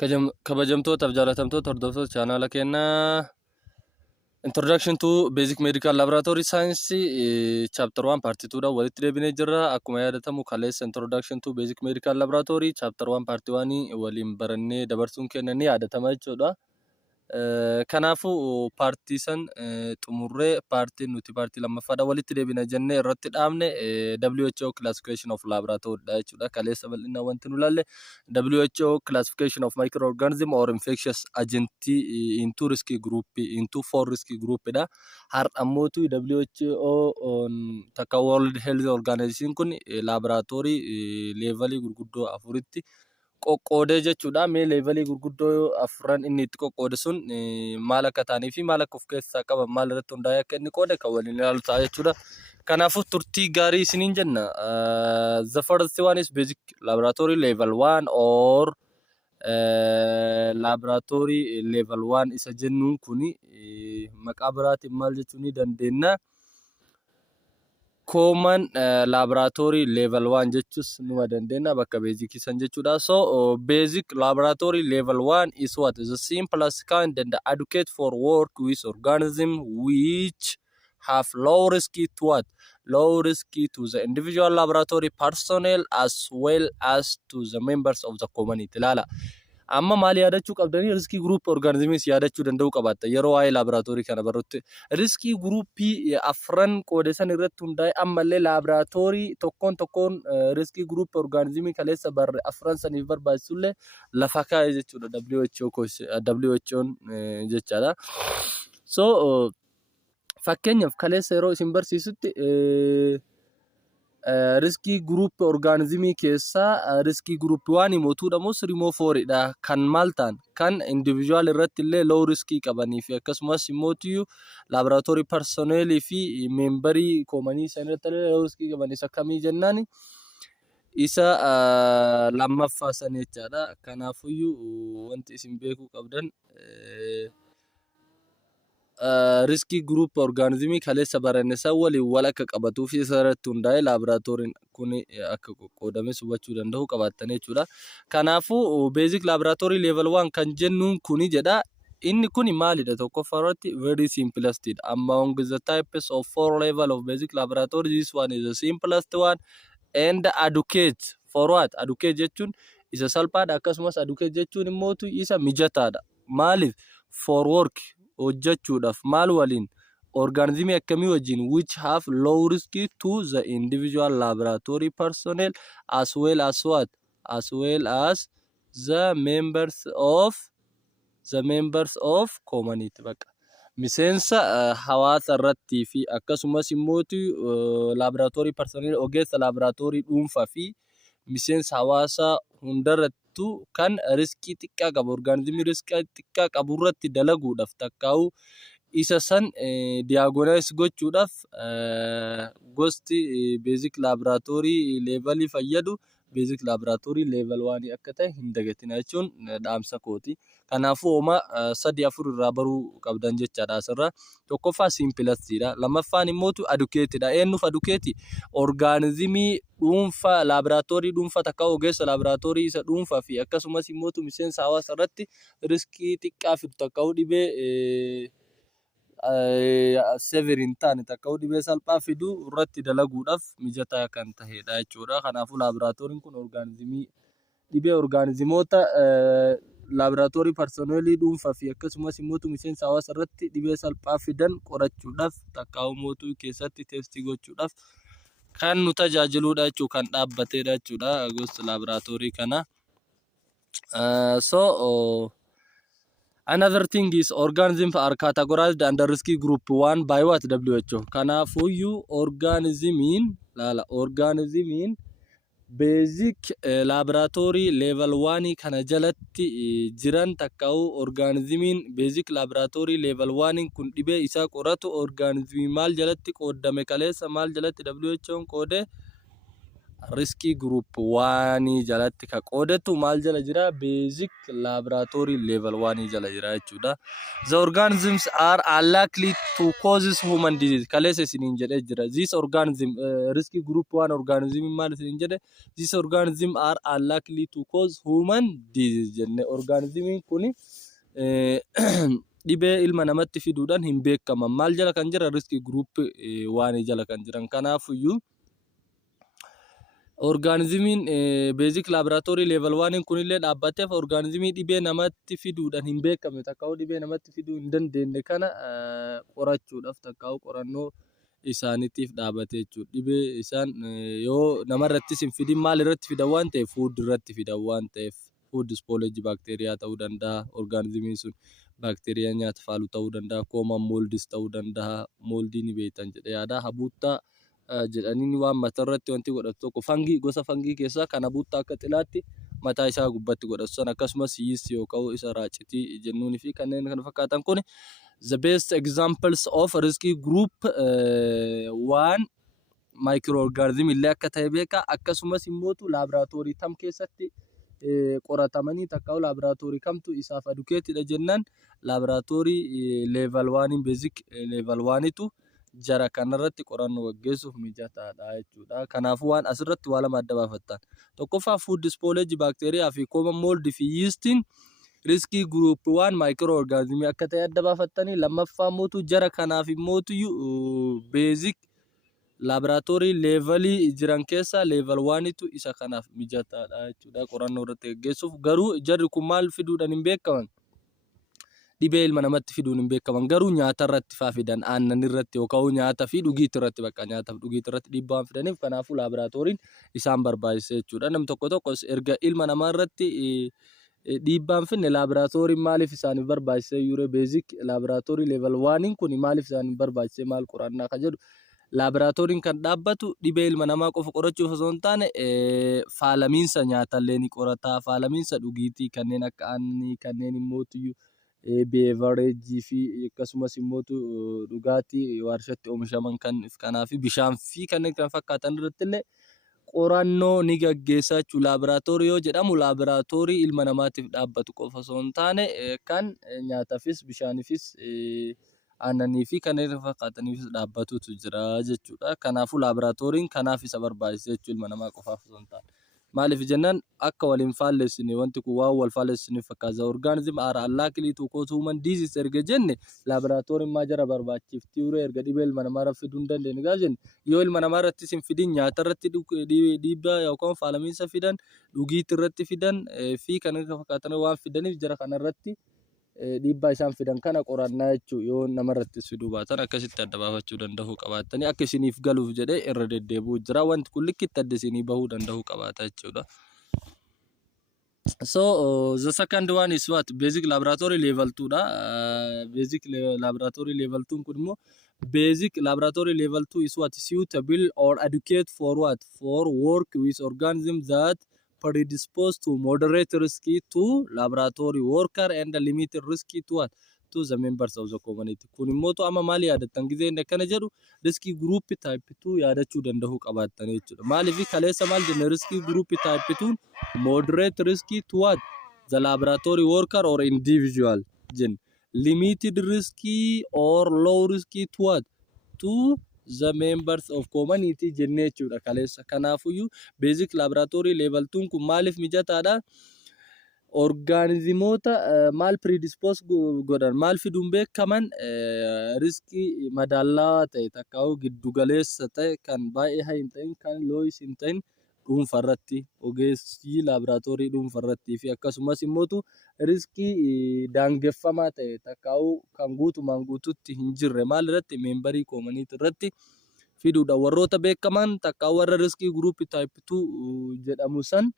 kabajamtootaaf jaalatamtoota hordoftoota chaanaala keenyaa Introduction to Basic Medical Laboratory Science Chapter 1 Part 2 dha walitti deebinee jirra. Akkuma yaadatamu kaleessa Introduction to Basic Medical Laboratory Chapter 1 Part 1 waliin barannee dabarsuun keenya ni yaadatama jechuudha. Kanaafuu paartii san xumurree paartiin nuti paartii lammaffaadha walitti deebina jennee irratti dhaabne WHO classification of laboratory dha jechuudha. Kaleessa bal'ina wanti nu laalle WHO classification of microorganism or infectious agent into risky group into 4 risky group dha. Har'ammootu WHO takka World Health Organization kun laboratory levelii gurguddoo afuritti qoqqoodee jechuudha. Mee levelii gurguddoo afran inni itti qoqqoode sun maal akka ta'anii fi maal akka of keessaa qaban maal irratti hundaa'ee akka inni qoode kan waliin ilaalu ta'a jechuudha. Kanaafuu turtii gaarii isiniin jenna. The first one is basic laboratory level 1 or laboratory level 1 isa jennuun kuni maqaa biraatiin maal jechuu ni dandeenya. Common laboratory level 1 jechus numa dandeenya bakka basic isan jechuudha. So basic laboratory level 1 is what is the simplest kind and adequate for work with organism which have low risk to what? Low risk to the individual laboratory personnel as well as to the members of the community. Lala. Amma maal yaadachuu qabdanii riskii group organisms yaadachuu danda'uu qabaata yeroo waa'ee laboratory kana barutti. Riskii groupii afran qoodesan irratti hundaa'e ammallee laboratory tokkoon riskii group organismii kaleessa barre afran saniif barbaachisullee lafa kaa'e jechuudha WHO'n jechaadha. So fakkeenyaaf kaleessa yeroo isin barsiisutti risky group organismii keessaa risky group 1 mootuudha moo 3 moo 4 dha kan maal ta'an kan individual irratti illee low risk qabanii fi akkasumas immoo laboratory personnel fi memberii komanii sanirratti illee low risk qabanii isa kamii jennaan isa lammaffaa san jechaadha. Kanaafuyyuu wanti isin beekuu qabdan risky group organismii kaleessa barannesa waliin wal akka qabatuu fi isarratti hundaa'e laboratoriin kun akka qoqqoodame hubachuu danda'u qabaatan jechuudha. Kanaafuu basic laboratory level 1 kan jennuun kuni jedha. Inni kuni maalidha? Tokkoffaarratti very simplest among the types of 4 level of basic laboratory this one is the simplest one and adequate for what? Adequate jechuun isa salphaadha akkasumas adequate jechuun immoo isa mijataadha. Maaliif? For work hojjechuudhaaf maal waliin organismii akkamii wajjin which have low risk to the individual laboratory personnel as well as what? As well as the members of community. Bakka miseensa hawaasa irratti fi akkasumas immoo laboratory personnel ogeessa laboratory dhuunfaa fi miseensa hawaasa hundarrattu kan riskii xiqqaa qabu organismii riskii xiqqaa qabu irratti dalaguudhaaf takkaa'u isa san diagonize gochuudhaaf gosti basic laboratory level fayyadu basic laboratory level 1 akka ta'e hin dagatina jechuun dhaamsa kooti. Kanaafuu hooma 3-4 irraa baruu qabdan jechaadha asirra. Tokkoffaa simplest dha. Lammaffaan immoo adequate dha. Eenyuuf adequate? Organismii dhuunfaa laboratory dhuunfaa takka ogeessa laboratory isa dhuunfaa fi akkasumas immoo miseensa hawaasa irratti riskii xiqqaa fidu takka dhibee severe taane takka dhibee salphaa fidu irratti dalaguudhaaf mijataa kan ta'edha jechuudha. Kanaafuu laboratoriin kun organismii dhibee organismoota laboratory personnel dhuunfaa fi akkasumas immoo miseensa hawaasa irratti dhibee salphaa fidan qorachuudhaaf takka mootuu keessatti testii gochuudhaaf kan nu tajaajiludha jechuudha kan dhaabbateedha jechuudha gosa laboratory kana. Another thing is organisms are categorized under risky group 1 by what? WHO. Kanaafuu organismiin basic laboratory level 1 kana jalatti jiran takka'u organismiin basic laboratory level 1 kun dhibee isaa qoratu organismii maal jalatti qoodame kaleessa maal jalatti WHO'n qoode riskii group 1 jalatti ka qoodatu maal jala jira basic laboratory level 1 jala jira jechuudha. The organisms are unlikely to cause human disease. Kaleessa isiniin jedhee jira. This organism riskii group 1 organism maal isiniin jedhe this organism are unlikely to cause human disease jenne organismiin kuni dhibee ilma namatti fiduudhaan hin beekaman. Maal jala kan jira riskii group 1 jala kan jiran. Kanaafuyyuu organismiin basic laboratory level 1 kunillee dhaabbateef organismii dhibee namatti fiduudhaan hin beekamne takkaa'u dhibee namatti fiduu hin dandeenye kana qorachuudhaaf takkaa'u qorannoo isaaniitiif dhaabate jechuudha. Dhibee isaan yoo namarrattis hin fidin maal irratti fidan waan ta'eef food irratti fidan waan ta'eef food spoilage baakteeriyaa ta'uu danda'a organismiin sun baakteeriyaa nyaata faalu ta'uu danda'a common molds ta'uu danda'a moldii ni beektan jedhee yaada habuuttaa jedhanii waan matarratti wanti godhatu tokko fangii gosa fangii keessaa kan habuuttaa akka xilaatti mataa isaa gubbatti godhatu san akkasumas yeast yookaan isa raacitii jennuunii fi kanneen kana fakkaatan kun the best examples of risky group 1 microorganism illee akka ta'e beeka akkasumas immoo laaboraatoorii tam keessatti qoratamanii takkaa'u laaboraatoorii kamtu isaaf adukeetidha jennaan laaboraatoorii level 1 basic level 1 tu jara kanarratti qorannoo gaggeessuuf mijataadha jechuudha. Kanaafuu waan asirratti waa lama adda baafattan. Tokkoffaa food spoilage baakteeriyaa fi common mold fi yeastiin riskii group 1 microorganism akka ta'e adda baafattanii lammaffaa mootu jara kanaaf mootu basic laboratory levelii jiran keessa level 1 tu isa kanaaf mijataadha jechuudha. Qorannoo irratti gaggeessuuf garuu jarri kun maal fiduudhaan hin beekaman. Dhibee ilma namatti fiduun hin beekaman garuu nyaata irratti fidan aannan irratti yookaan nyaata fi dhugiitii irratti bakka nyaata fi dhugiitii irratti dhiibbaa fidaniif kanaafuu laaboraatooriin isaan barbaachisa jechuudha. Namni tokko erga ilma namaa irratti dhiibbaan finne laaboraatooriin maaliif isaaniif barbaachise yure basic laaboraatoorii level 1 kun maaliif isaaniif barbaachise maal qorannaa kan jedhu laaboraatooriin kan dhaabbatu dhibee ilma namaa qofa qorachuuf osoo hin taane faalamiinsa nyaatallee ni qorata faalamiinsa dhugiitii kanneen akka aannanii kanneen immoo beevareejii fi akkasumas immoo dhugaatii warshatti oomishaman kanaa fi bishaan fi kanneen kana fakkaatan irratti illee qorannoo ni gaggeessa jechuudha. Laaboraatoorii yoo jedhamu laaboraatoorii ilma namaatiif dhaabbatu qofa osoo hin taane kan nyaataafis bishaaniifis aannanii fi kanneen kana fakkaataniifis dhaabbatutu jira jechuudha. Kanaafuu laaboraatooriin kanaaf isa barbaachisa jechuudha ilma namaa qofaaf osoo hin taane. Maaliif jennaan akka waliin faallessine wanti kun waan wal faallessine fakkaata organism are unlikely to cause human disease erga jenne laaboraatooriin maa jara barbaachifti ture erga dhibee ilma namaa fiduu hin dandeenye gaafa jenne yoo ilma namaa irrattis hin fidin nyaata irratti dhiibbaa yookaan faalamiinsa fidan dhugiitii irratti fidan fi kanneen kana fakkaatan waan fidaniif jara kana irratti dhiibbaa isaan fidan kana qorannaa jechuudha yoo namarrattis fiduu baatan akkasitti adda baafachuu danda'uu qabaatanii akka isiniif galuuf jedhee irra deddeebi'u jira wanti kun likkitti adda isinii bahuu danda'uu qabaata jechuudha. So the second one is what basic laboratory level 2 da basic laboratory level 2 kun immoo basic laboratory level 2 is what suitable or adequate for what for work with organisms that predisposed to moderate risky to laboratory worker and limited risky to what to the members of the community. Kun immoo amma maal yaadatan gizeen akkana jedhu risky group type 2 yaadachuu danda'uu qabaatan jechuudha. Maaliif kaleessa maal jenna risky group type 2 moderate risky to what the laboratory worker or individual jenna. Limited risky or low risky to what to the members of community jennee jechuudha kaleessa. Kanaafuyyuu basic laboratory level 2 kun maaliif mijataadha? Organismoota maal predispose godhan maal fiduun beekaman riskii madaalawaa ta'e takkaa'u giddugaleessa ta'e kan baay'ee haa hin ta'in kan looyis hin ta'in dhuunfarratti ogeessii laaboraatoorii dhuunfarratti fi akkasumas immoo riskii daangeffamaa ta'e takkaa'u kan guutumaan guututti hin jirre maal irratti meembarii koomaniitii irratti fiduudha warroota beekaman takkaa'u warra riskii gruupii type 2 jedhamu san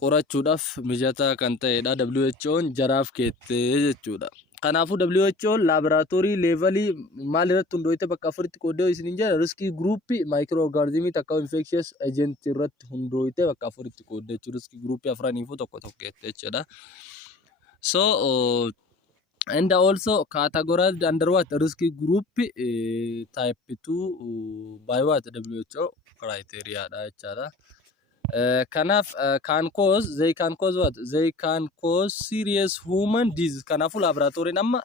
qorachuudhaaf mijataa kan ta'edha WHO'n jaraaf keettee jechuudha. Kanaafuu WHO'n laaboraatoorii leevalii maal irratti hundooyte bakka afuritti qoodee isiniin jedha riskii gruupii maayikirooorgaanizimii takka infectious agent irratti hundooyte bakka afuritti qoodee jechuudha. Riskii gruupii afraniifuu tokko tokko jechuudha. So And also categorized under what risky group type 2 by what WHO criteria dha jechaadha. Kanaaf can cause they can cause what they can cause serious human disease. Kanaafuu laaboraatooriin amma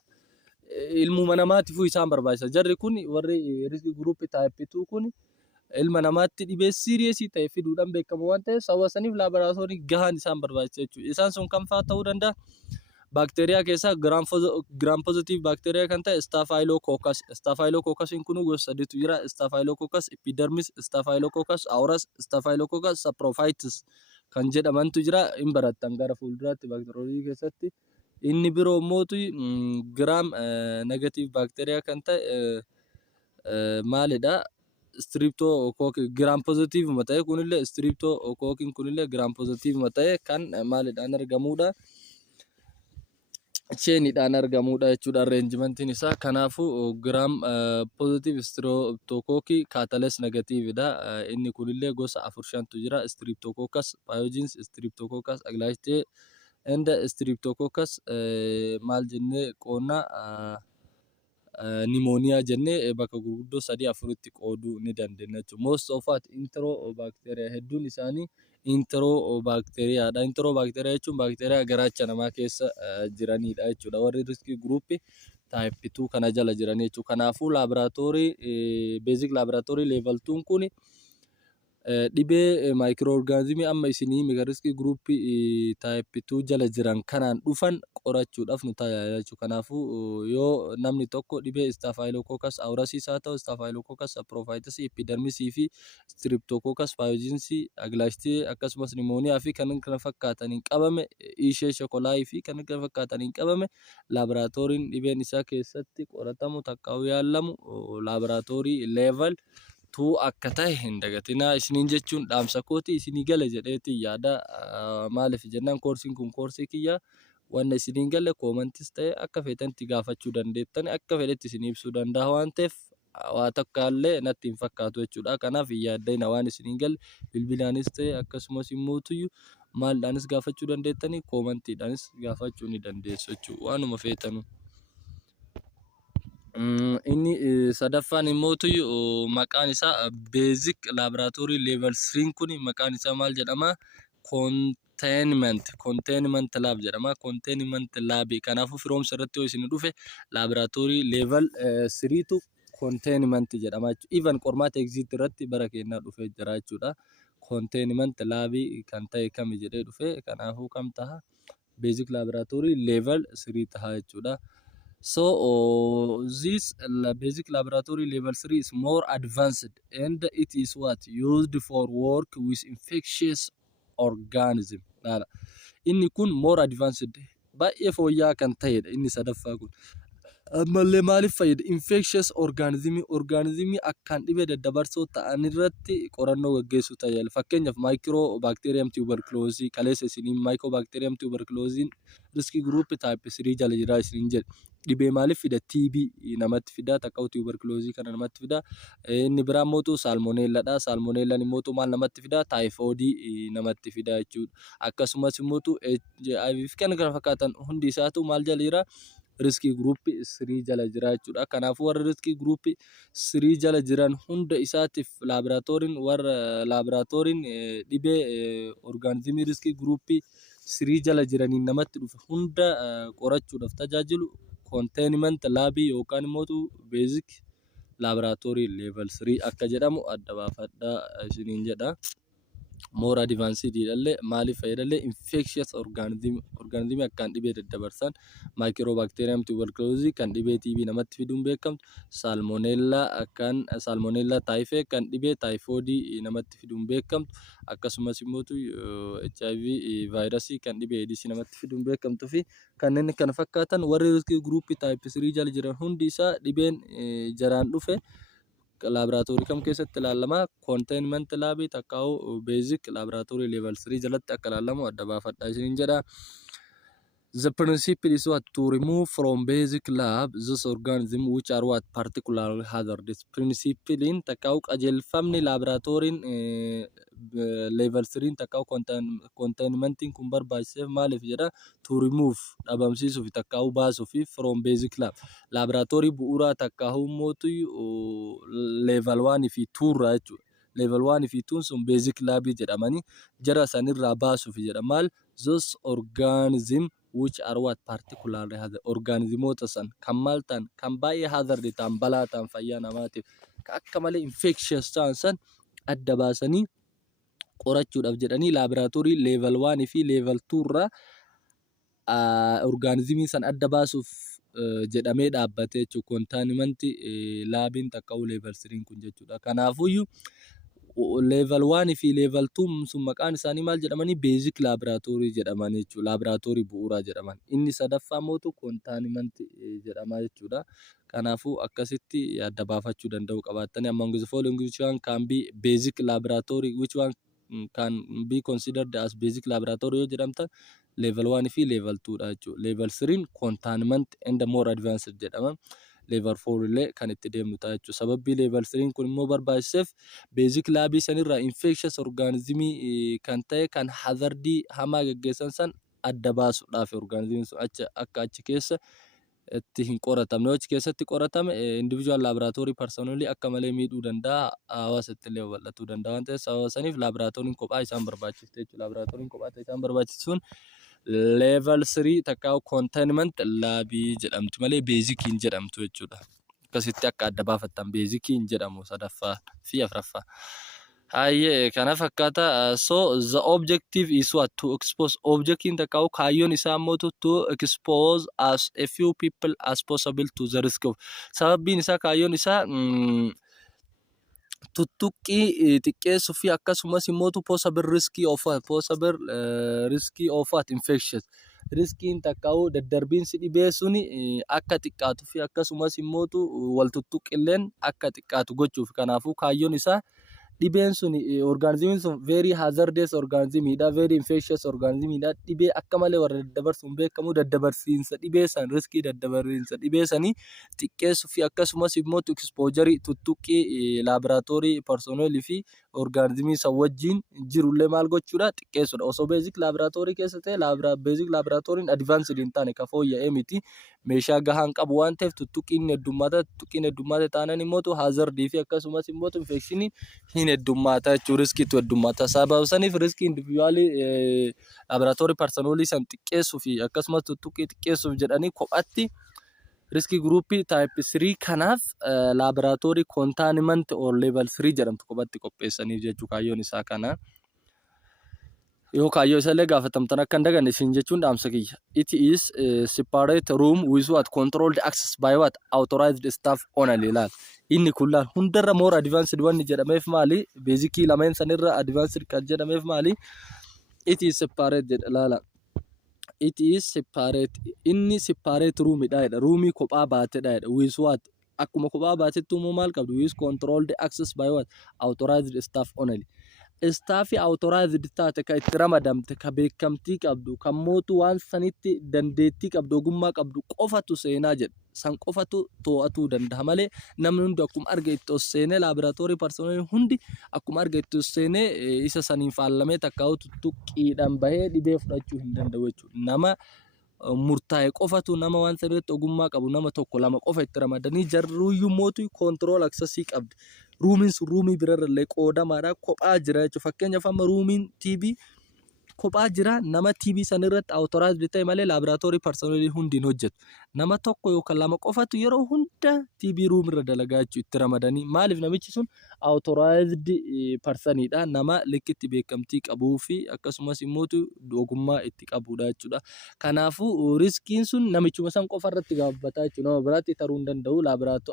ilmuma namaatiifuu isaan barbaachisa. Jarri kun warri risk group type 2 kun ilma namaatti dhibee serious ta'e fiduudhaan beekamu waan ta'eef sababa saniif laaboraatoorii gahaan isaan barbaachisa jechuudha. Isaan sun kam fa'aa ta'uu danda'a? Baakteeriyaa keessaa gram positive baakteeriyaa kan ta'e Staphylococcus. Staphylococcus kun gosa sadiitu jira. Staphylococcus epidermis, Staphylococcus aureus, Staphylococcus saprophytes kan jedhamantu jira. Hin barattan gara fuulduraatti baakteeriyoolojii keessatti. Inni biroo immoo gram negative baakteeriyaa kan ta'e maalidha? Streptococcus gram positive ta'e kunillee Streptococcus kunillee gram positive ta'e kan maalidhaan argamudha? Chainidhaan argamudha jechuudha arrangementiin isaa. Kanaafuu gram positive Streptococcus catalase negative dha. Inni kunillee gosa 4-5tu jira. Streptococcus pyogenes, Streptococcus agalactiae and Streptococcus maal jennee qoonna pneumonia jennee bakka gurguddoo 3-4tti qooduu ni dandeenya jechuudha. Most of what enterobacteria hedduun isaanii enterobacteriaadha. Enterobacteria jechuun baakteeriyaa garaacha namaa keessa jiranidha jechuudha. Warri risk group type 2 kana jala jiran jechuudha. Kanaafuu laabiraatoorii basic laabiraatoorii level 2 kun dhibee microorganismii amma isinii risk group type 2 jala jiran kanaan dhufan qorachuudhaaf nu tajaajila jechuudha. Kanaafuu yoo namni tokko dhibee Staphylococcus aureus haa ta'u, Staphylococcus saprophytes, epidermis fi Streptococcus pyogenes, agalactiae akkasumas pneumonia fi kan kana fakkaataniin qabame, Escherichia coli fi kan kana fakkaataniin qabame laabiraatooriin dhibeen isaa keessatti qoratamu takka yaalamu laabiraatoorii level 2 akka ta'e hin dagatinaa. Isiniin jechuun dhaamsa kooti isinii gala jedheeti yaada. Maaliif jennaan koorsiin kun koorsii kiyya wanna isiniin galle koomantis ta'e akka feetantti gaafachuu dandeettan akka fedhetti isin ibsuu danda'a waan ta'eef waa takka illee natti hin fakkaatu jechuudha. Kanaaf yaaddayna waan isiniin galle bilbilaanis ta'e akkasumas immoo maaldhaanis gaafachuu dandeettanii koomantiidhaanis gaafachuu ni dandeessu jechuudha. Waanuma feetanu. Inni sadaffaan immoo maqaan isaa basic laboratory level 3 kun maqaan isaa maal jedhama? Containment lab jedhama. Containment lab kanaafuu firoomsa irratti yoo isin dhufe laboratory level 3 tu containment jedhama. Even qormaata exit irratti bara keenyaa dhufe jira jechuudha. Containment lab kan ta'e kami jedhee dhufe kanaafuu kam taha? Basic laboratory level 3 taha jechuudha. So this basic laboratory level 3 is more advanced and it is what used for work with infectious organism. Inni kun more advanced baay'ee fooyya'aa kan ta'edha inni sadaffaa kun. Ammallee maaliif fayyada? Infectious organismii akkaan dhibee daddabarsoo ta'an irratti qorannoo gaggeessuu tajaajila. Fakkeenyaaf Mycobacterium tuberculosis kaleessa isiniin Mycobacterium tuberculosis risk group type 3 jala jira isiniin jedhe. Dhibee maaliif fida? TB namatti fida, takka'u tuberculosis kana namatti fida. Inni biraa immoo salmonella dha. Salmonellaan immoo maal namatti fida? Typhoid namatti fida jechuudha. Akkasumas immoo HIV fi kana fakkaatan hundi isaatu maal jala jira? Risk group 3 jala jira jechuudha. Kanaafuu warra risk group 3 jala jiran hunda isaatiif laabiraatooriin dhibee organismii risk group 3 jala jiraniin namatti dhufe hunda qorachuudhaaf tajaajilu containment lab yookaan immoo basic laboratory level 3 akka jedhamu adda baafadhaa isiniin jedha. More advanced illee maaliif fayyadallee infectious organism akkaan dhibee daddabarsan Mycobacterium tuberculosis kan dhibee TB namatti fiduun beekamtu, salmonella typhi kan dhibee typhoid namatti fiduun beekamtu, akkasumas immoo HIV virusii kan dhibee AIDS namatti fiduun beekamtu fi kanneen kana fakkaatan warri risk group type 3 jala jiran hundi isaa dhibeen jaraan dhufe laboratory kam keessatti ilaalama? Containment lab takka'u basic laboratory level 3 jalatti akka ilaalamu adda baafadhaa isiniin jedha. The principle is what to remove from basic lab those organisms which are what particularly hazardous. Principle in takau qajelfamni laboratory level 3 takau containment kun barbaachise maalif jedha to remove dhabamsiisuuf takau baasuuf from basic lab laboratory bu'uuraa takau mootu level 1 fi 2 irraa jechuudha. Level 1 fi 2 sun basic lab jedhamani jara sanirraa baasuuf jedha maal those organisms which are what particularly hazard organismoota san kan maal ta'an kan baay'ee hazard ta'an balaa ta'an fayyaa namaatiif akka malee infectious ta'an san adda baasanii qorachuudhaaf jedhanii laabiraatoorii level 1 fi level 2 irraa organismii san adda baasuuf jedhamee dhaabbatee jechuudha. Containment laabiin takka level 3 kun jechuudha. Kanaafuyyuu level 1 fi level 2 sun maqaan isaanii maal jedhamanii basic laboratory jedhamanii jechuudha. Laboratory bu'uuraa jedhaman. Inni sadaffaa mootu containment jedhama jechuudha. Kanaafuu akkasitti adda baafachuu danda'u qabaatanii among the following which one can be basic laboratory which one can be considered as basic laboratory yoo jedhamta level 1 fi level 2 dha jechuudha. Level 3 containment and more advanced jedhama. Level 4 illee kan itti deemnu ta'a jechuudha. Sababbii level 3 kun immoo barbaachiseef basic laabii sanirraa infectious organismii kan ta'e kan hazardii hamaa geggeessan san adda baasuudhaaf organismiin sun akka achi keessa itti hin qoratamne. Achi keessatti qoratame individual laboratory personally akka malee miidhuu danda'a. Hawaasatti illee babal'atuu danda'a waan ta'eef sababa saniif laboratoriin kophaa isaan barbaachifte jechuudha. Laboratoriin kophaa isaan barbaachisuun level 3 takka containment laabii jedhamti malee basic hin jedhamtu jechuudha. Akkasitti akka adda baafattan basic hin jedhamu sadaffaa fi afraffaa. Hayyee kana fakkaata. So the objective is what to expose objectiin takka kaayyoon isaa immoo to expose as a few people as possible to the risk of sababbiin isaa kaayyoon isaa tuttuqqii xiqqeessuu fi akkasumas immoo possible risk of what infectious riskiin takkaa'u daddarbiinsi dhibee suni akka xiqqaatu fi akkasumas immoo wal tuttuqqilleen akka xiqqaatu gochuuf kanaafuu kaayyoon isaa dhibeen suni organismiin sun very hazardous organismiidha very infectious organismiidha dhibee akka malee warra daddabarsuun beekamu daddabarsiinsa dhibee san riskii daddabarsiinsa dhibee sanii xiqqeessuu fi akkasumas immoo exposure tuttuqqii laboratory personnel fi organismii san wajjin jirullee maal gochuudha xiqqeessuudha. Osoo basic laboratory keessa ta'e basic laboratoryin advanced hin taane ka fooyya'ee miti meeshaa gahaan qabu waan ta'eef tuttuqqiin heddummaata taanaan immoo hazardii fi akkasumas immoo infectionii hin heddummaata jechuudha. Riskiitu heddummaata. Sababa saniif riskii individuaalii laboratory personnel san xiqqeessuu fi akkasumas tuttuqqii xiqqeessuuf jedhanii kophaatti riskii groupii type 3 kanaaf laboratory containment or level 3 jedhamtu kophatti qopheessanii jechuu kaayyoon isaa kana. Yoo kaayyoo isa illee gaafatamtan akka hin daganne isin jechuun dhaamsa kiyya. It is separate room with what controlled access by what authorized staff only laal. Inni kun laal hundarra more advanced wanni jedhameef maali? Basicii lameen sanirra advanced kan jedhameef maali? It is separate jedha laala. It is separate. Inni separate roomidha jedha. Roomii kophaa baatedha jedha. With what? Akkuma kophaa baatetti immoo maal qabdu? With controlled access by what? Authorized staff only. Staffii authorized taate ka itti ramadamte ka beekamtii qabdu kan mootu waan sanitti dandeettii qabdu ogummaa qabdu qofatu seenaa jedha. San qofatu to'atuu danda'a malee namni hundi akkuma arga itti seenee laboratory personnel hundi akkuma arga itti seenee isa saniin faallamee takka tuttuqqiidhaan bahee dhibee fudhachuu hin danda'u jechuudha. Nama murtaa'e qofatu nama waan sanitti ogummaa qabu nama tokko lama qofa itti ramadanii jarruuyyuu mootu control accessii qabdi. Ruumiin sun ruumii birarrallee qoodamaadha kophaa jira jechuudha. Fakkeenyaaf amma ruumiin TB kophaa jira nama TB sanirratti authorized ta'e malee laboratory personnel hundiin hojjetu. Nama tokko yookaan lama qofatu yeroo hunda TB ruumirra dalagaa jechuudha itti ramadanii. Maaliif namichi sun authorized personidha nama likkitti beekamtii qabuu fi akkasumas immoo ogummaa itti qabudha jechuudha. Kanaafuu riskiin sun namichuma san qofarratti gaafata jechuudha. Nama biraatti taruu hin danda'u.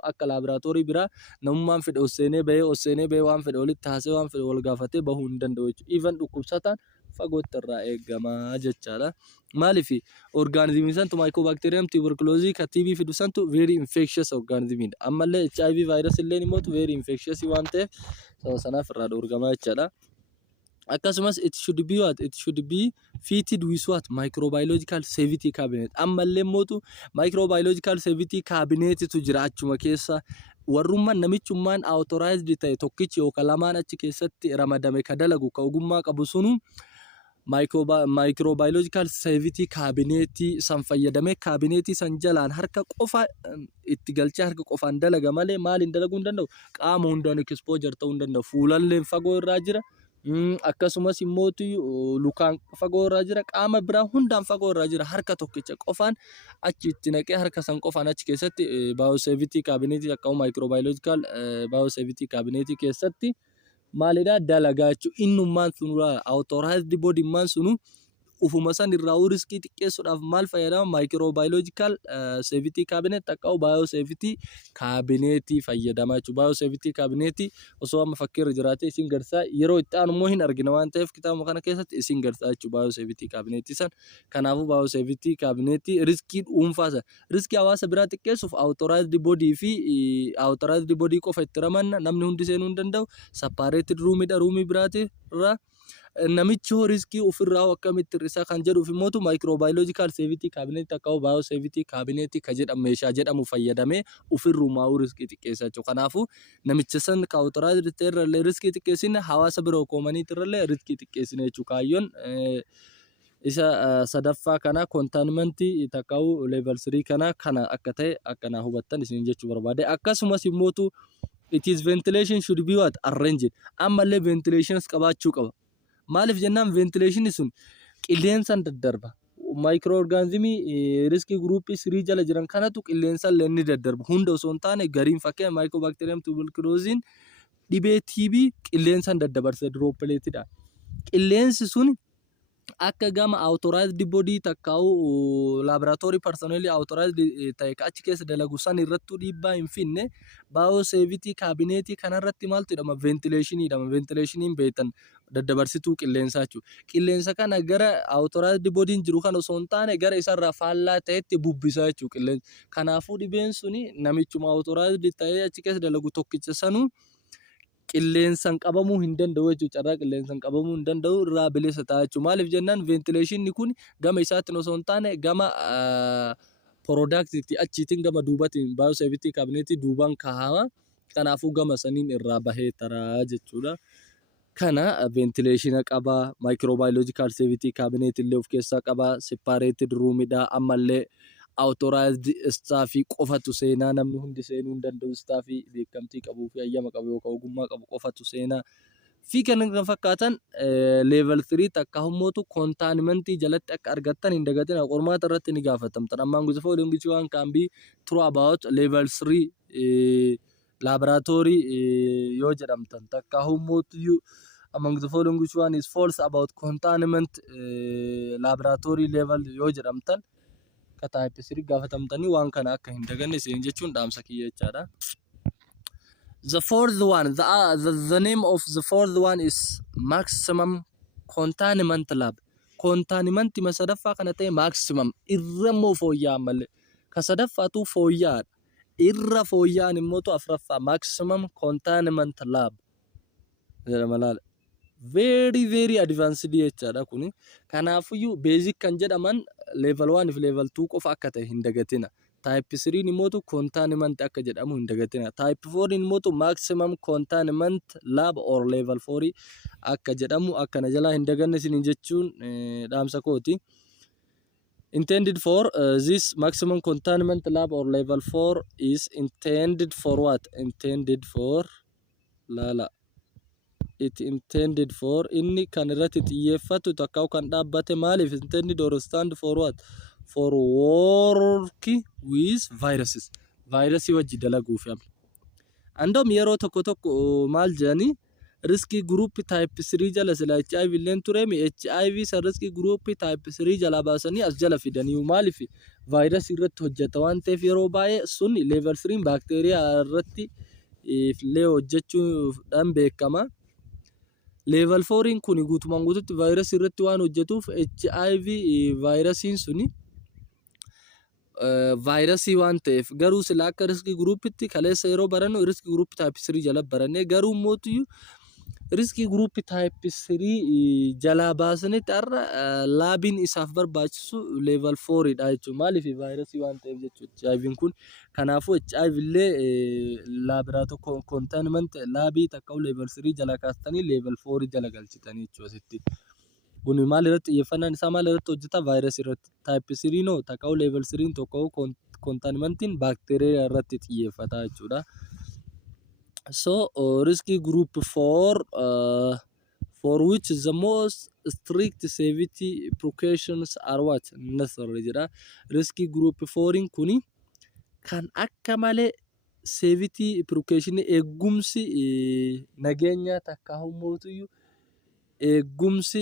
Akka laboratory biraa namummaan fedhe osseenee bahee waan fedhe walitti haasee waan fedhe wal gaafatee bahuu hin danda'u jechuudha. Even dhukkubsataan fagootti irraa eegamaa jechaadha. Maaliif organismiin santu mycobacterium tuberculosis ka TB fidu santu very infectious organismiidha. Ammallee HIV virus illee immoo very infectious waan ta'eef sanaaf irraa dhoorgamaa jechaadha. akkasumas it should be what, it should be fitted with what, microbiological safety cabinet. Ammallee mootu microbiological safety cabinet tu jira achuma keessa. Warrummaan namichummaan authorized ta'e tokkichi yookaan lamaan achi keessatti ramadame ka dalagu ka ogummaa qabu sunu microbiological safety cabinet san fayyadamee cabinet san jalaan harka qofa itti galchee harka qofaan dalaga malee maaliin dalaguu hin danda'u, qaama hundaan exposure ta'uu hin danda'u. Fuulalleen fagoo irraa jira. Akkasumas immoo lukaan fagoo irraa jira, qaama biraa hundaan fagoo irraa jira. Harka tokkicha qofaan achi itti naqee harka san qofaan achi keessatti biosafety cabinet akkasumas microbiological biosafety cabinet keessatti maalidha dalagaa jechuudha. Innummaan sun authorized body maan sunu ufuma san irraa riskii xiqqeessuudhaaf maal fayyadama, microbiological safety cabinet akkasumas biosafety cabinet fayyadama jechuudha. Biosafety cabinet osoo amma fakkiirra jiraatee isin garsaa, yeroo itti aanu immoo hin argina waan ta'eef kitaaba kana keessatti isin garsaa jechuudha biosafety cabinet san. Kanaafuu biosafety cabinet riskii dhuunfaa sana, riskii hawaasa biraa xiqqeessuuf authorized body fi authorized body qofa itti ramanna, namni hundi seenuu hin danda'u. Separated roomidha, roomii biraatirraa namichi riskii ofirraa akkamitti hir'isa kan jedhuuf immoo microbiological safety cabinet akkasumas biosafety cabinet ka jedhamu meeshaa jedhamu fayyadamee ofirrumaa riskii xiqqeessa jechuudha. Kanaafuu namicha san ka authorized ta'errallee riskii xiqqeessine, hawaasa biroo koomaniitirrallee riskii xiqqeessine jechuudha. Kaayyoon isa sadaffaa kana containment takkaa'u level 3 kana akka ta'e akkana hubattan isin jechuu barbaade. Akkasumas immoo it is ventilation should be what, arranged. Ammallee ventilations qabaachuu qaba. Maaliif jennaan ventilation sun qilleensaan daddarba. Microorganismii riskii group 3 jala jiran kanatu qilleensaan illee ni daddarba. Hunda osoo hin taane gariin fakkeenya mycobacterium tuberculosis dhibee TB qilleensaan daddabarsa dropletidha. Qilleensi sun akka gama authorized body takkaa'u laboratory personnel authorized ta'e achi keessa dalagu san irrattuu dhiibbaa hin finne, biosafety cabinet kanarratti maaltu jedhama, ventilation jedhama. Ventilation beektan daddabarsituu qilleensaa jechuudha. Qilleensa kana gara authorized body jiru kan osoo hin taane gara isarraa faallaa ta'etti bubbisaa jechuudha qilleensa. Kanaafuu dhibeen suni namichuma authorized ta'ee achi keessa dalagu tokkicha sanuu qilleensaan qabamuu hin danda'u jechuudha. Carraa qilleensaan qabamuu hin danda'u, irraa bilisa ta'a jechuudha. Maaliif jennaan ventilation kun gama isaatiin osoo hin taane gama productitti achiitiin gama duubatiin biosafety cabinet duubaan kaa'ama. Kanaafuu gama saniin irraa bahee taraa jechuudha. Kana ventilation qaba, microbiological safety cabinet illee of keessaa qaba, separated roomidha. Ammallee authorized staff qofatu seenaa, namni hundi seenuu hin danda'u. Staff beekamtii qabuu fi ayyama qabu yookaan ogummaa qabu qofatu seenaa fi kan fakkaatan level 3 takka humootu containment jalatti akka argattan hin dagatina. Qormaata irratti ni gaafatamtan. Ammaan guutuu following which one can be true about level 3 laboratory yoo jedhamtan takka humootu among the following which one is false about containment laboratory level yoo jedhamtan type 3 gaafatamtanii waan kana akka hin daganne isin jechuun dhaamsa kiyya jechaadha. The fourth one, the name of the fourth one is maximum containment lab. Containment masadaffaa kana ta'e maximum irra moo fooyya'an malee. Ka sadaffaatu fooyya'aadha. Irra fooyya'an immoo afraffaa maximum containment lab jedhama laala. Very advanced jechaadha kuni. Kanaafiyyuu basic kan jedhaman level 1 fi level 2 qofa akka ta'e hin dagatina. Type 3 immoo containment akka jedhamu hin dagatina. Type 4 immoo maximum containment lab or level 4 akka jedhamu akkana jalaa hin daganne isin jechuun dhaamsa kooti. Intended for this maximum containment lab or level 4 is intended for what? Intended for lala. It intended for inni kan irratti xiyyeeffatu takkaa'u kan dhaabbate maaliif intended or stand for what? For work with viruses. Virus wajji dalaguuf yaam. Andoom yeroo tokko maal jedhani riskii group type 3 jala sila HIV illeen tureemi, HIV san riskii group type 3 jala baasanii as jala fidanii maaliif virus irratti hojjeta waan ta'eef yeroo baay'ee sun level 3 baakteeriyaa irratti illee hojjechuudhaan beekama. Level 4 kun guutumaan guututti virus irratti waan hojjetuuf HIV virusiin suni virusii waan ta'eef garuu sila akka riskii groupitti kaleessa yeroo barannu riskii group type 3 jala barannee garuu mootiyyuu Riskii gruuppii taayippii 3 jalaa baasanitti har'a laabiin isaaf barbaachisu leeval 4dha jechuudha. Maaliif vaayirasii waan ta'eef jechuudha HIV'n kun. Kanaafuu HIV illee laabraatoo kontaanimenti laabii takka leeval 3 jala kaastanii leeval 4 jala galchitanii jechuudha asitti. Kun maal irratti xiyyeeffannaan isaa maal irratti hojjeta? Vaayirasii irratti. Taayippii 3 noo takka leeval 3 tokko kontaanimentiin baakteeriyaa irratti xiyyeeffata jechuudha. So risky group for which the most strict safety precautions are what necessary jedha. Risky group 4 kuni kan akka malee safety precaution eegumsi nageenya takka humootuyyuu eegumsi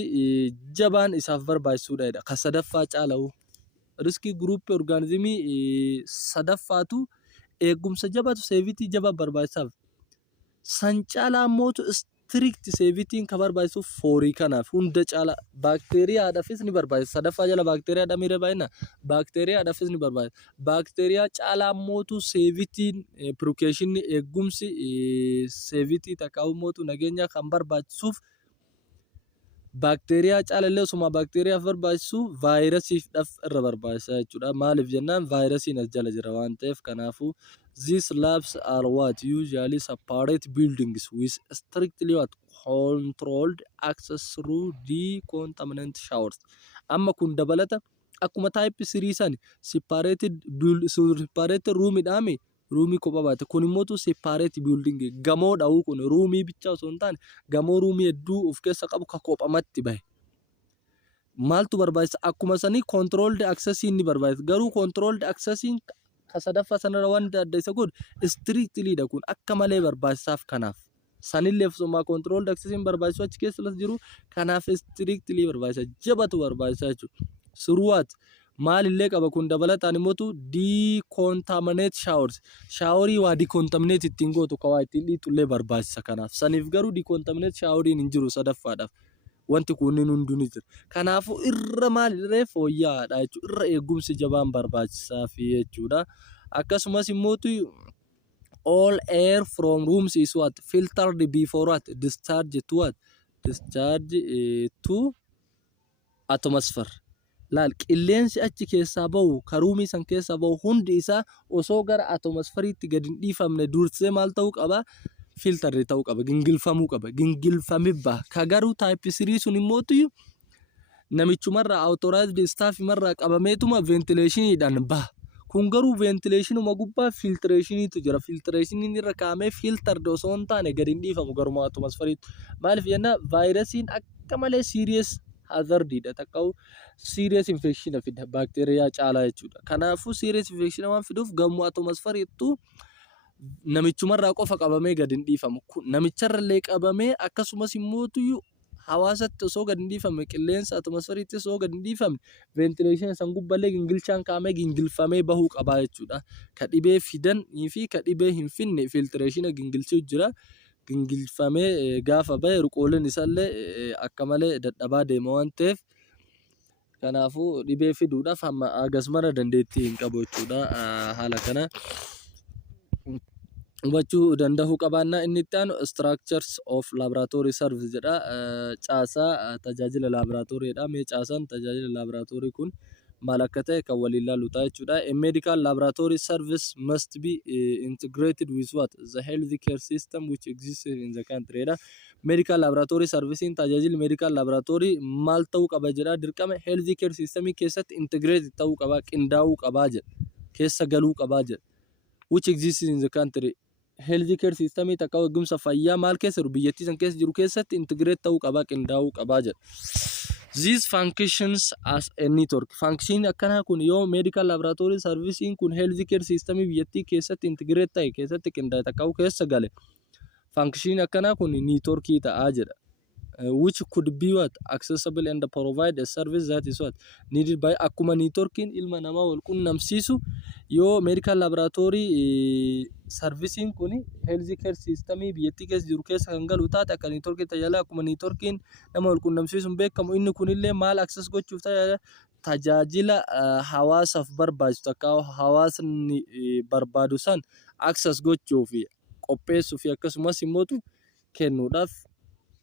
jabaan isaaf barbaachisuudha. Kan sadaffaa caala'u risky group organizimii sadaffaatu eegumsa jabatu safety jabaa barbaachisaaf. San caalaa mootu strict safety'n kan barbaachisu foorii kanaaf hunda caalaa baakteeriyaadhaafis ni barbaachisa. Sadaffaa jala baakteeriyaadha miira baay'ina baakteeriyaadhaafis ni barbaachisa. Baakteeriyaa caalaa mootu safety'n precaution eegumsi safety takka mootu nageenya kan barbaachisuuf baakteeriyaa caalallee osuma baakteeriyaaf barbaachisu vaayirasiidhaaf irra barbaachisa jechuudha. Maaliif jennaan vaayirasiin as jala jira waan ta'eef kanaafuu these labs are what usually separate buildings with strictly what controlled access through decontaminant showers. Amma kun dabalata akkuma type 3 san separated room idhaame roomii kophaa baate kun immoo separate building gamoo dha'uu kun roomii bicha osoo hin taane gamoo roomii hedduu of keessa qabu ka kophamatti bahe. Maaltu barbaachisa akkuma sanii controlled access ni barbaachisa garuu controlled access ka sadaffaa sanarra waan adda isa godhu strictly dha kun akka malee barbaachisaaf kanaaf sanillee osuma controlled access barbaachisu achi keessa las jiru kanaaf strictly barbaachisa jabatu barbaachisa jechuudha. Suruwaat maalillee qaba kun dabalataan immoo decontaminate showers shaaworii waa decontaminate ittiin gootu ka waa ittiin dhiitullee barbaachisa kanaaf saniif garuu decontaminate shaaworiin hin jiru sadaffaadhaaf wanti kunniin hunduu ni jira. Kanaafuu irra maalirree fooyya'aadha jechuudha. Irra eegumsi jabaan barbaachisaa fi jechuudha. Akkasumas immoo all air from rooms is what filtered before what discharge to what discharge to atmosphere. Laal qilleensi achi keessaa bahu karuumii san keessaa bahu hundi isaa osoo gara atmosferiitti gadi hin dhiifamne dursee maal ta'uu qaba? Filterri ta'uu qaba, gingilfamuu qaba, gingilfamee baha. Ka garuu type 3 sun immoo namichumarraa authorized staff marraa qabameetuma ventilationiidhaan baha. Kun garuu ventilationuma gubbaa filtreeshiniitu jira. Filtreeshiniin irra kaa'amee filterde osoo hin taane gadi hin dhiifamu garuma atmosferiitti. Maaliif jenna vaayirasiin akka malee serious hazardidha takka'u serious infection fida baakteeriyaa caalaa jechuudha. Kanaafuu serious infection waan fiduuf gamoo atmosferiittu namichumarraa qofa qabamee gadi hin dhiifamu. Namicharrallee qabamee akkasumas immoo hawaasatti osoo gadi hin dhiifamne qilleensa atmosferiitti osoo gadi hin dhiifamne ventilation san gubballee gingilchaan kaa'amee gingilfamee bahuu qabaa jechuudha. Ka dhibee fidanii fi ka dhibee hin finne filtreeshina gingilchuu jira. Gingilfamee gaafa bahe ruqooleen isaallee akka malee dadhabaa deema waan ta'eef kanaafuu dhibee fiduudhaaf hamma agasmara dandeettii hin qabu jechuudha. Haala kana hubachuu danda'uu qabaannaa inni itti aanu structures of laboratory service jedha. Caasaa tajaajila laboraatooriidha. Mee caasaan tajaajila laboraatoorii kun maal akka ta'e kan waliin ilaallu ta'a jechuudha. A medical laboratory service must be integrated with what? The health care system which exists in the country dha. Medical laboratory servicein tajaajilli medical laboratory maal ta'uu qaba jedha. Dirqama health care system keessatti integrated ta'uu qaba, qindaa'uu qaba jedha. Keessa galuu qaba jedha. Which exists in the country. Health care system takka eegumsa fayyaa maal keessa jiru biyyattii san keessa jiru keessatti integrate ta'uu qaba, qindaa'uu qaba jedha. These functions as a network. Function akkana kun yoo medical laboratory servicein kun health care system biyyattii keessatti integrate ta'e keessatti qindaa'e takka keessa gale. Function akkana kun networkii ta'aa jedha. Which could be what accessible and provide a service that is what needed by akkuma networking ilma namaa wal qunnamsiisu yoo medical laboratory servicein kun health care system biyyattii keessa jiru keessa kan galu taate akka networking tajaajila akkuma networking nama wal qunnamsiisuun beekamu inni kunillee maal access gochuuf tajaajila hawaasaaf barbaachisu akka hawaasni barbaadu san access gochuuf qopheessuu fi akkasumas immoo kennuudhaaf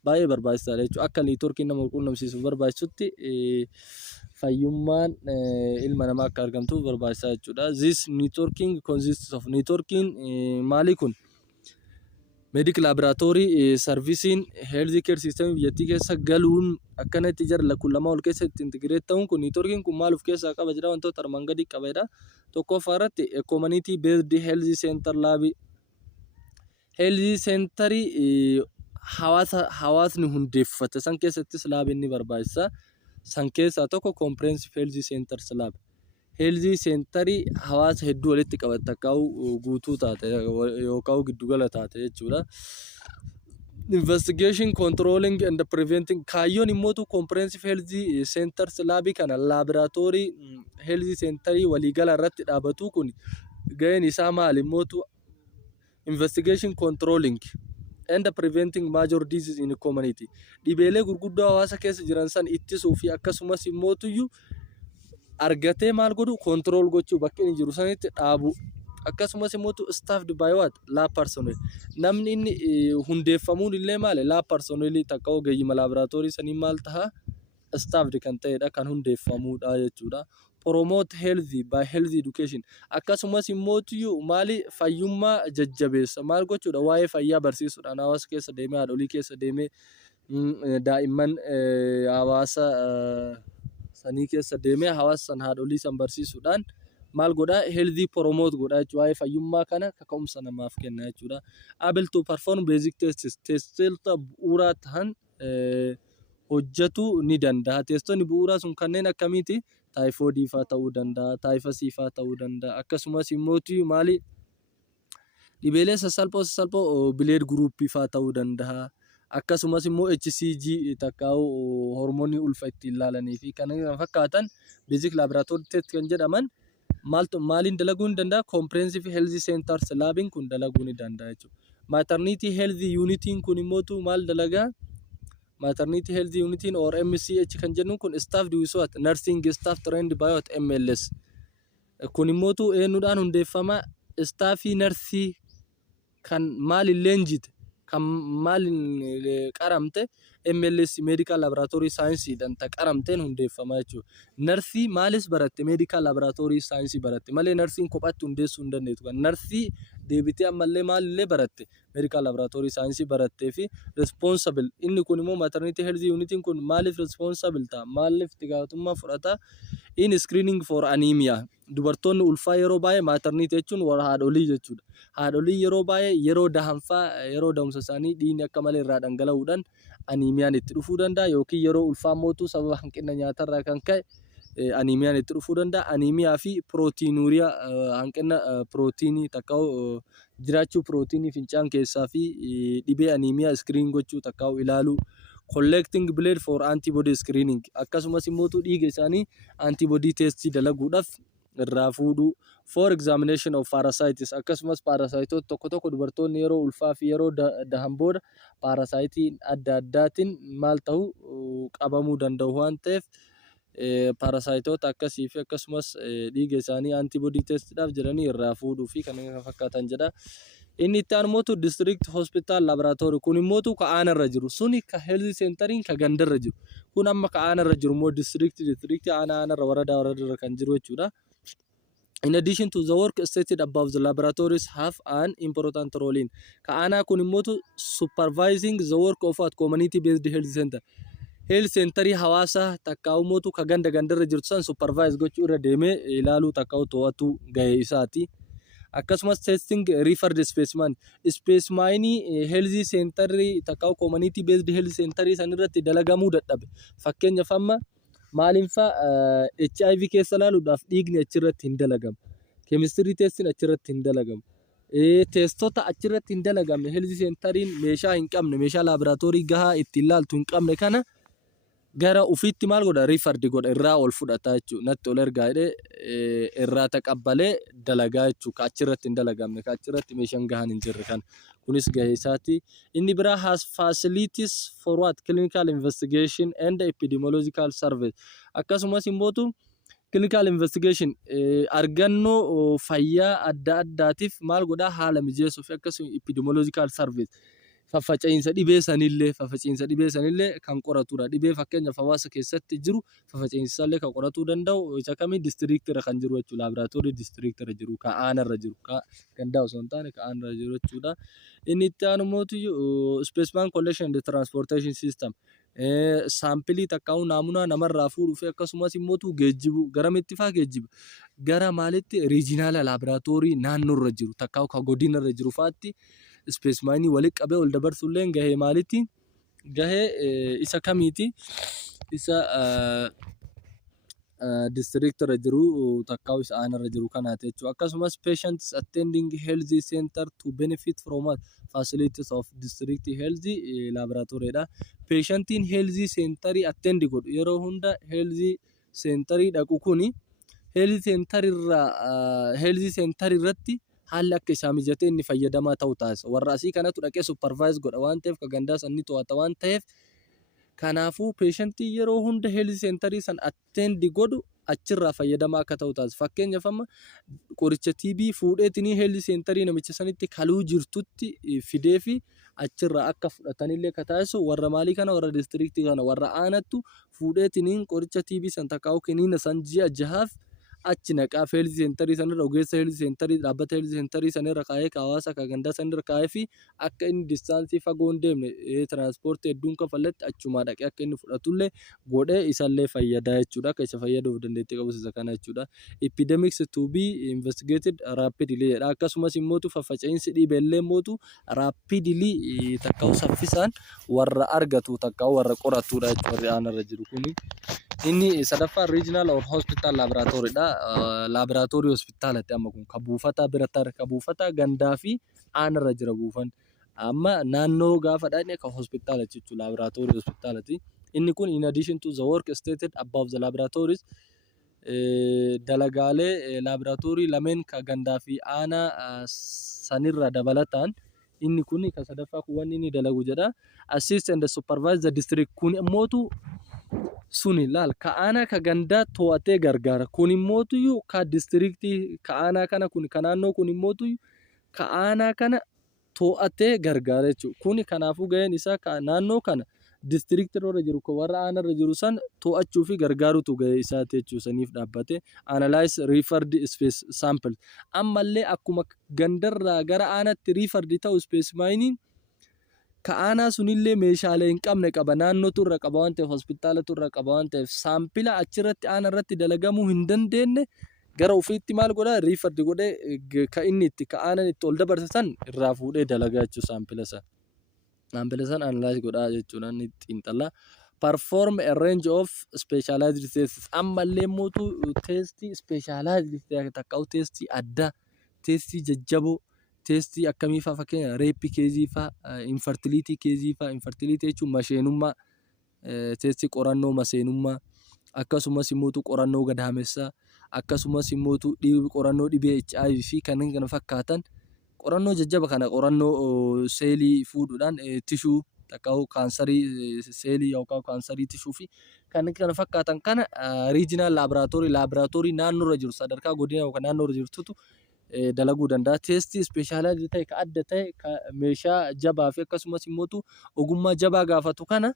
baay'ee barbaachisaadha jechuudha. Akka neetwoorkiin nama quunnamsiisuuf barbaachisutti fayyummaan ilma namaa akka argamtuuf barbaachisaa jechuudha. This networking consists of networking maalii kun? Medical laboratory servicing health care system biyyattii keessa galuun akkanatti jara kun lama ol keessatti integrate ta'uun kun networking kun maal of keessaa qaba jedha wantoota armaan gadii qabedha. Tokkoffaa irratti community based health center lab health center hawaasni hundeeffate san keessattis laabiin ni barbaachisa. San keessaa tokko comprehensive health centers lab. Health center hawaasa hedduu walitti qabata kaa'u guutuu taate yookaan giddugala taate jechuudha. Investigation, controlling and preventing kaayyoon immoo comprehensive health centers lab kana laboratory health center waliigala irratti dhaabatu kun ga'een isaa maali immoo investigation, controlling and preventing major diseases in the community. Dhibeelee gurguddoo hawaasa keessa jiran san ittisuu fi akkasumas immoo argatee maal godhu control gochuu bakka inni jiru sanitti dhaabu. Akkasumas immoo staffed by what? Lab personnel. Namni inni hundeeffamuun illee maali? Lab personnel takka ogeeyyii laboratory sanii maal taha? Staffed kan ta'edha kan hundeeffamuudha jechuudha. Promote healthy by health education. Akkasumas immoo maali fayyummaa jajjabeessa maal gochuudha waa'ee fayyaa barsiisuudhaan hawaasa keessa deemee haadholii keessa deemee daa'imman hawaasa sanii keessa deemee hawaasa san haadholii san barsiisuudhaan maal godha healthy promote godha jechuudha waa'ee fayyummaa kana kaka'umsa namaaf kenna jechuudha. Able to perform basic tests testoota bu'uuraa ta'an hojjetu ni danda'a. Testoonni bu'uuraa sun kanneen akkamiiti? Taayifoodii fa'aa ta'uu danda'a, taayifasii fa'aa ta'uu danda'a. Akkasumas immoo maali dhibeelee sassalphoo bileed guruuppii fa'aa ta'uu danda'a. Akkasumas immoo HCG takkaa'u hormoonii ulfa ittiin ilaalanii fi kan fakkaatan basic laboratory test kan jedhaman maaliin dalaguu ni danda'a? Comprehensive health centers laabiin kun dalaguu ni danda'a jechuudha. Maternity health unitiin kun immoo maal dalagaa? Maternity health unit or MCH kan jennu kun staffed with what? Nursing staff trained by what? MLS. Kun immoo eenyudhaan hundeeffama? Staffii nursii kan maaliin leenjite kan maaliin qaramte MLS medical laboratory science dhaan qaramteen hundeeffama jechuudha. Nursii maalis baratte medical laboratory science baratte malee nursiin kophaatti hundeessuu hin dandeettu. Kan nursii deebitee ammallee maalillee baratte medical laboratory science barattee fi responsible inni kun immoo maternity health unit kun maaliif responsible ta'a maaliif itti gaafatamummaa fudhata in screening for anemia. Dubartoonni ulfaa yeroo baay'ee maternity jechuun warra haadholii jechuudha. Haadholii yeroo baay'ee yeroo dahanfaa yeroo da'umsa isaanii dhiigni akka malee irraa dhangala'uudhaan anemiyaan itti dhufuu danda'a yookiin yeroo ulfaa mootuu sababa hanqina nyaatarraa kan ka'e anemiyaan itti dhufuu danda'a. Anemiyaa fi proteinuria hanqina proteinii takkaa'u jiraachuu proteinii fincaan keessaa fi dhibee anemiyaa screen gochuu takkaa'u ilaaluu. Collecting blood for antibody screening akkasumas immoo dhiiga isaanii antibody test dalaguudhaaf irraa fuudhuu. For examination of parasites akkasumas parasitoota tokko dubartoonni yeroo ulfaa fi yeroo dahan booda parasitiin adda addaatiin maal ta'u qabamuu danda'u waan ta'eef parasitoota akkasii fi akkasumas dhiiga isaanii antibody testidhaaf jedhanii irraa fuudhuu fi kan fakkaatan jedha. Inni itti aanumotu district hospital laboratory kun immoo ka aanarra jiru suni ka health centeriin ka gandarra jiru kun amma ka aanarra jiru immoo district aanarra waradaa kan jiru jechuudha. In addition to the work stated above, the laboratories have an important role in Kaana kunimotu supervising the work of a community-based health center. Health center hawasa takaumotu kaganda gandara jirtusan supervise gochuu irra deemee ilaaluu takau to'atu ga'ee isaati. Akkasumas testing referred specimen health center takau community-based health center sanirratti dalagamuu dadhabe. Fakkeenyaaf amma maalinfa HIV keessa laaluudhaaf dhiigni achirratti hin dalagamu. Chemistry testing achirratti hin dalagamu. Testoota achirratti hin dalagamne health centeriin meeshaa hin qabne meeshaa laboratorii gahaa ittiin ilaaltu hin qabne kana gara ufiitti maal godha referred godha irraa ol fudhata jechuudha. Natti ol ergaa jedhee irraa taqabbalee dalagaa jechuudha. Ka achirratti hin dalagamne ka achirratti meeshaan gahaan hin jirre kan kunis gahee isaati. Inni biraa has facilities for what? Clinical investigation and epidemiological survey. Akkasumas immoo clinical investigation argannoo fayyaa adda addaatiif maal godha haala mijeessuuf akkasumas epidemiological survey. Faffaca'insa dhibee sanillee kan qoratudha. Dhibee fakkeenyaaf hawaasa keessatti jiru faffaca'insa isaallee kan qoratuu danda'u isa kamii diistiriiktiirra kan jiru jechuudha. Laaboraatoorii diistiriiktiirra jiru kan aanarra jiru kan gandaa osoo hin taane kan aanarra jiru jechuudha. Inni itti aanu mootu specimen collection and transportation system saampilii takkaa'uu naamunaa namarraa fuudhuu fi akkasumas immoo geejjibu garamitti fa'aa geejjiba gara maalitti riijinaala laaboraatoorii naannoorra jiru takkaa'uu kan godinarra jiru fa'aatti ispeesimaayinii walitti qabee ol dabarsuullee gahee maalitti gahee isa kamiiti isa diistiriiktiirra jiru takkaa'uu isa aanarra jiru kanaati jechuudha. Akkasumas patients attending health center to benefit from facilities of district health laboratoryidha. Patientiin health centerii attend godhu yeroo hunda health centerii dhaqu kuni health center irratti haalli akka isaa mijatee inni fayyadamaa ta'u taasisa. Warra asii kanatu dhaqee supervise godha waan ta'eef kan gandaa sanni to'ata waan ta'eef kanaafuu patientii yeroo hunda health centerii san attend godhu achirraa fayyadamaa akka ta'u taasisa. Fakkeenyaaf amma qoricha TB fuudheetinii health centerii namicha sanitti kaluu jirtutti fidee fi achirraa akka fudhatanillee ka taasisu warra maalii kana warra diistiriiktii kana warra aanattu fuudheetiniin qoricha TB san takkaa'u kiniina san ji'a jahaaf achi naqaa health centerii sanirra ogeessa health centerii dhaabbata health centerii sanirra kaa'ee hawaasa kan gandaa sanirra kaa'ee fi akka inni distaansii fagoo hin deemne tiraanspoortii hedduun kafalletti achumaa dhaqee akka inni fudhatullee godhee isallee fayyadaa jechuudha. Akka isa fayyaduuf dandeettii qabus isa kana jechuudha. Epidemics to be investigated rapidly jedha. Akkasumas immoo faffaca'insi dhibeellee immoo rapidly takkaa'u saffisaan warra argatu takkaa'u warra qoratudha jechuudha. Warri aanarra jiru kuni. Inni sadaffaa regional or hospital laboratoryidha. Laboraatoorii hospitaalatti amma kun kan buufataa birataa kan buufataa gandaa fi aanarra jira buufan. Amma naannoo gaafa dhaadne kan hospitaala jechuudha laboraatoorii hospitaalatti. Inni kun in addition to the work stated above the laboratories dalagaalee laboraatoorii lameen kan gandaa fi aanaa sanirra dabalataan inni kun kan sadaffaa kun inni dalagu jedha. Assist and supervise the district kun immootu suni laal ka aanaa ka gandaa to'atee gargaara. Kun immootu ka diistiriiktii ka aanaa kana kun ka naannoo kun immootu ka aanaa kana to'atee gargaara jechuudha. Kuni kanaafuu gaheen isaa ka naannoo kana diistiriiktiirra jiru kan warra aanarra jiru san to'achuu fi gargaarutu gahee isaati jechuudha. Saniif dhaabbate analyze referred space sample. Ammallee akkuma gandarraa gara aanaatti referred ta'u specimeniin ka aanaa sunillee meeshaalee hin qabne qaba. Naannootu irra qaba waan ta'eef hospitaalatu irra qaba waan ta'eef saampila achirratti aanarratti dalagamuu hin dandeenye gara ofiitti maal godhaa referred godhee ka inni itti ka aanan itti ol dabarsan irraa fuudhee dalagaa jechuudha saampila san. Saampila san analyze godhaa jechuudha inni xiinxalaa. Perform a range of specialized tests. Ammallee mootu testii specialized takkaa'u testii addaa testii jajjaboo testii akkamii fa'aa fakkeenya reeppi keezii fa'aa infertility keezii fa'aa infertility jechuun masheenummaa testii qorannoo maseenummaa akkasumas immoo qorannoo gadaamessaa akkasumas immoo qorannoo dhibee HIV fi kanneen kana fakkaatan qorannoo jajjaba kana qorannoo seelii fuudhuudhaan tishuu takkaa'u kaansarii seelii yookaan kaansarii tishuu fi kanneen kana fakkaatan kana regional laboraatoorii naannoorra jiru sadarkaa godina yookaan naannoorra jirtutu dalaguu danda'a. Testii specialized ta'e ka adda ta'e ka meeshaa jabaa fi akkasumas immoo ogummaa jabaa gaafatu kana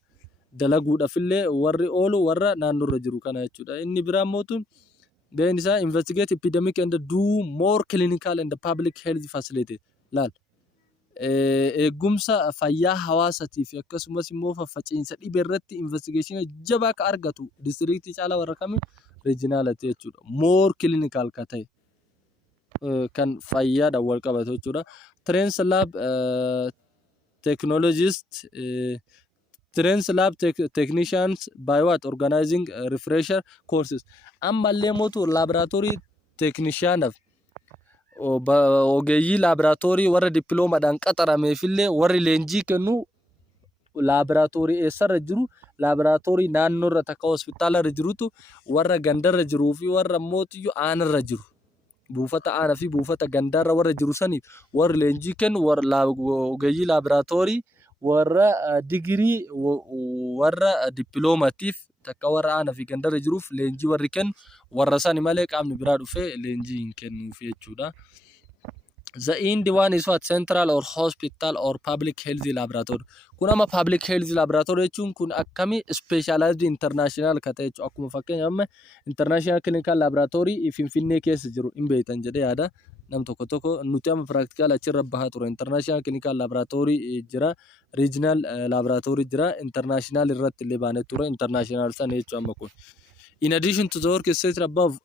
dalaguudhaafillee warri oolu warra naannoorra jiru kana jechuudha. Inni biraa immoo gaheen isaa investigate epidemic and do more clinical and public health facility. Laal eegumsa fayyaa hawaasatii fi akkasumas immoo faffaca'insa dhibee irratti investigation jabaa ka argatu diistiriiktii caalaa warra kamii regionaalati jechuudha. More clinical ka ta'e. Kan fayyaadhaan wal qabatu jechuudha. Trains lab technicians by what organizing refresher courses. Ammallee mootu laboraatoorii teeknishaanaaf ogeeyyii laboraatoorii warra dippiloomaadhaan qaxarameefillee warri leenjii kennu laboraatoorii eessarra jiru laboraatoorii naannoorra takka hospitaalarra jirutu warra gandarra jiruu fi warra mootiyyuu aanarra jiru. Buufata aanaa fi buufata gandaarra warra jiru saniif warri leenjii kennu warra ogeeyyii laboraatoorii warra digirii warra dippiloomaatiif takka warra aanaa fi gandaarra jiruuf leenjii warri kennu warra sani malee qaamni biraa dhufee leenjii hin kennuuf jechuudha. The Ind one is what central or hospital or public health laboratory. Kun amma public health laboratory jechuun kun akkami specialized international ka ta'e jechuudha. Akkuma fakkeenya amma international clinical laboratory Finfinnee keessa jiru hin beektan jedhee yaada. Nam tokko tokko nuti amma practical achirra bahaa ture. International clinical laboratory jira, regional laboratory jira, international irratti illee baanee ture. International sana jechuudha amma kun. In addition to the work stated above,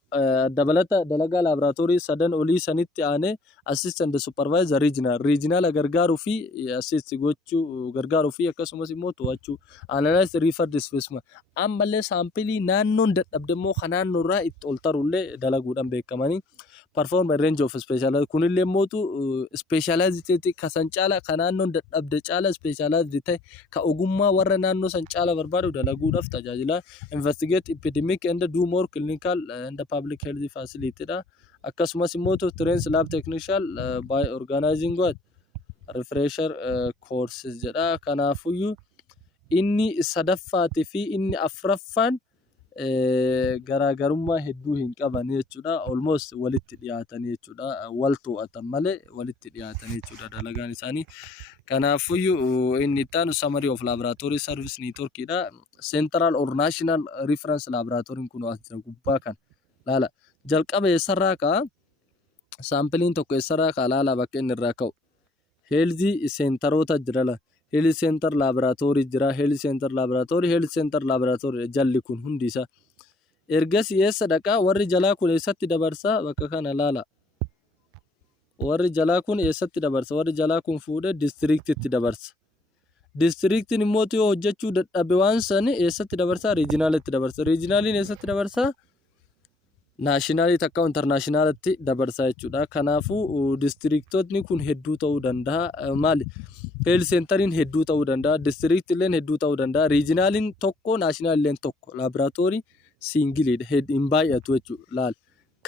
dabalata dalagaa laboratory sadan olii sanitti aanee assistant supervisor regional gargaaruu fi assist gochuu gargaaruu fi akkasumas immoo to'achuu analyze refer specimen ammallee saampilii naannoon dadhabde immoo kan naannoorraa itti ol tarullee dalaguudhaan beekamanii perform a range of specialized kunillee mootu specialized kasan caala kan naannoon dadhabde caala specialized ta'e ka ogummaa warra naannoo san caala barbaadu dalaguudhaaf tajaajila investigate epidemic and do more clinical and public health facility dha akkasumas immoo trains lab technician by organizing what refresher courses jedha kanaafuyyuu inni sadaffaati fi inni afraffaan garaagarummaa hedduu hin qaban jechuudha almost walitti dhiyaatanii jechuudha wal to'atan malee walitti dhiyaatanii jechuudha dalagaan isaanii kanaafuyyuu inni ittaanu summary of laboratory service network dha central or national reference laboratory kun as jira gubbaa kan laala jalqaba eessarraa ka'a saampiliin tokko eessarraa ka'a laala bakka inni irraa ka'u health centeroota jira la health center laboratory jira health center laboratory jalli kun hundi isa ergas eessa dhaqa warri jalaa kun eessatti dabarsa bakka kana laala warri jalaa kun eessatti dabarsa warri jalaa kun fuudhee districtitti dabarsa districtiin immoo yoo hojjechuu dadhabe waan san eessatti dabarsa regionalitti dabarsa regionaliin eessatti dabarsa naashinaali takka internaashinaalitti dabarsaa jechuudha kanaafuu districtootni kun hedduu ta'uu danda'a maali health centeriin hedduu ta'uu danda'a district illeen hedduu ta'uu danda'a regionaliin tokko naashinaal illeen tokko laboratory singiliidha hin baay'atu jechuudha laal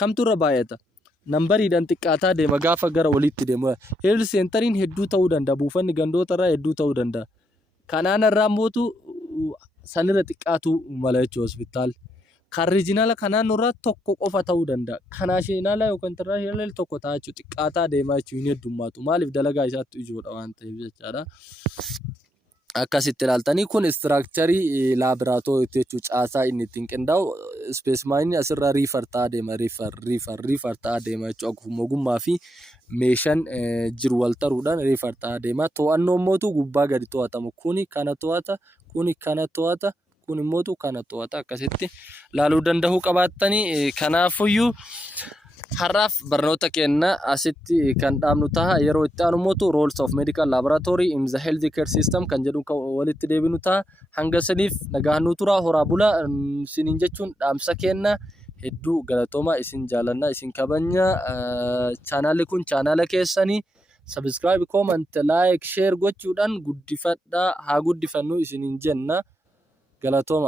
kamturra baay'ata nambariidhaan xiqqaataa deema gaafa gara walitti deema health centeriin hedduu ta'uu danda'a buufanni gandootarraa hedduu ta'uu danda'a kanaanarraa mootu sanirra xiqqaatu mala jechuudha hospitaal kan regional kanaan irraa tokko qofa ta'uu danda'a. Kan naashinaala yookaan internaashinaala tokko ta'aa jechuudha. Xiqqaataa deemaa jechuun hin heddummaatu. Maaliif dalagaa isaatti ijoodha waan ta'eef jechaadha. Akkasitti ilaaltanii kun istiraakcharii laaboraatoorii jechuudha. Caasaa inni ittiin qindaa'u ispeesimaanii asirraa riifar ta'aa deema. Riifar ta'aa deema jechuudha. Akkuma ogummaa fi meeshaan jiru wal taruudhaan riifar ta'aa deema. To'annoo mootu gubbaa gadi to'atamu. Kuni kana to'ata. Kuni kana to'ata. Kun immoo kana to'ata akkasitti laaluu danda'uu qabaattanii kanaafuyyuu har'aaf barnoota kenna asitti kan dhaabnu ta'a yeroo itti aanu immoo roles of medical laboratory in the health care system kan jedhu walitti deebinu ta'a hanga saniif nagaannuu tura horaa bula siniin jechuun dhaamsa kenna hedduu galatooma isin jaalanna isin kabanya chaanaalli kun chaanaala keessanii subscribe comment like share gochuudhaan guddifadhaa haa guddifannu isiniin jenna galatoma